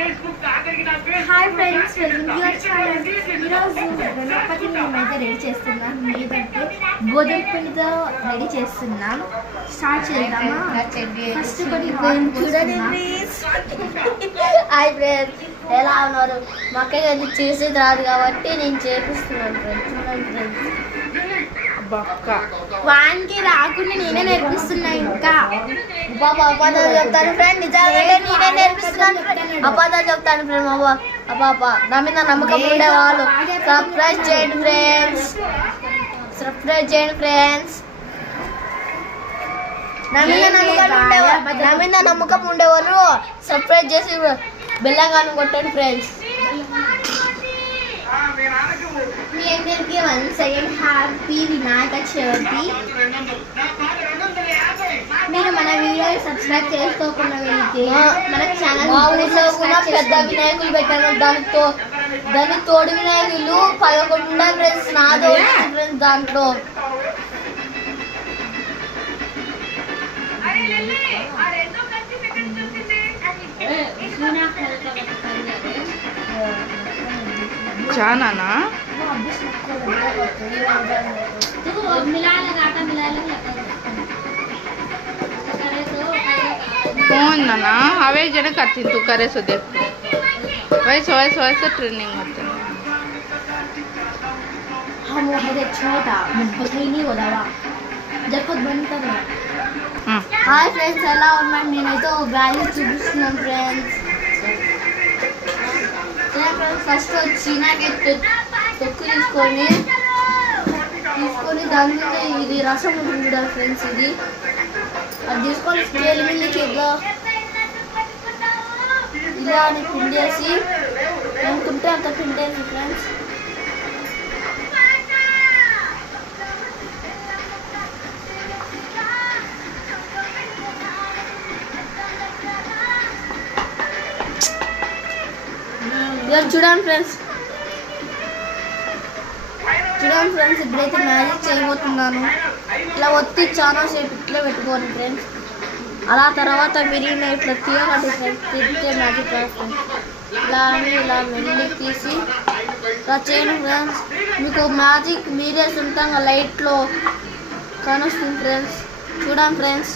Hi friends, welcome to your channel. ఈరోజు గణపతిని మేమైతే రెడీ చేస్తున్నాం. మీదంటే గోధుమ పిండితో రెడీ చేస్తున్నాం. స్టార్ట్ చేద్దామా? ఫస్ట్ చూడండి. హాయ్ ఫ్రెండ్స్, ఎలా ఉన్నారు? మా అక్కయ్య అది చేసేది రాదు కాబట్టి నేను చేపిస్తున్నాను ఫ్రెండ్స్. చూడండి ఫ్రెండ్స్, వానికి రాకుండా నేనే నేర్పిస్తున్నా. ఇంకా అబద్ధాలు చెప్తాను ఫ్రెండ్, నిజంగా నేనే నేర్పిస్తున్నాను. అబద్ధాలు చెప్తాను ఫ్రెండ్. అబ్బా నా మీద నమ్మకం ఉండేవాళ్ళు సబ్స్క్రైబ్ చేయండి ఫ్రెండ్స్. నా మీద నమ్మకం ఉండేవాళ్ళు సబ్స్క్రైబ్ చేసి బెల్లగాను కొట్టండి ఫ్రెండ్స్. మీ అందరికీ once again happy Vinayaka Chavithi. మీరు మన వీడియో సబ్స్క్రైబ్ చేసుకోకుండా వెళ్తే మన ఛానల్ పెద్ద వినాయకులు పెట్టాను. దాని తోడు వినాయకులు 11 ఫ్రెండ్స్. నాదో ఫ్రెండ్స్ దాంట్లో. చానా कौन ना हवे जने करती तू करे सो देख वैसे ट्रेनिंग होते हम वो है छोटा मुझे नहीं होता जब खुद बनता है. హాయ్ ఫ్రెండ్స్, ఎలా ఉన్నాను? నేనైతే బ్యాలీ చూపిస్తున్నాను ఫ్రెండ్స్. ఫస్ట్ వచ్చి నాకైతే తొక్కు తీసుకొని దాని మీద ఇది రసం ఉంటుంది కూడా ఫ్రెండ్స్. ఇది అది తీసుకొని స్కేల్ మిల్లికి ఇలా అని పిండేసి ఎంతుంటే అంత పిండేసి ఫ్రెండ్స్. చూడండి ఫ్రెండ్స్, ఇప్పుడైతే మ్యాజిక్ చేయబోతున్నాను. ఇలా ఒత్తి చాలా సేపు ఇట్లా పెట్టుకోండి ఫ్రెండ్స్. అలా తర్వాత మిరిగిన ఇట్లా తీయాలంటే ఫ్రెండ్స్, తిరిగితే మ్యాజిక్ రాస్తుంది. ఇలా మెల్లి తీసి ఇలా చేయండి ఫ్రెండ్స్. మీకు మ్యాజిక్ మీరే సొంతంగా లైట్లో కానొస్తుంది ఫ్రెండ్స్. చూడండి ఫ్రెండ్స్.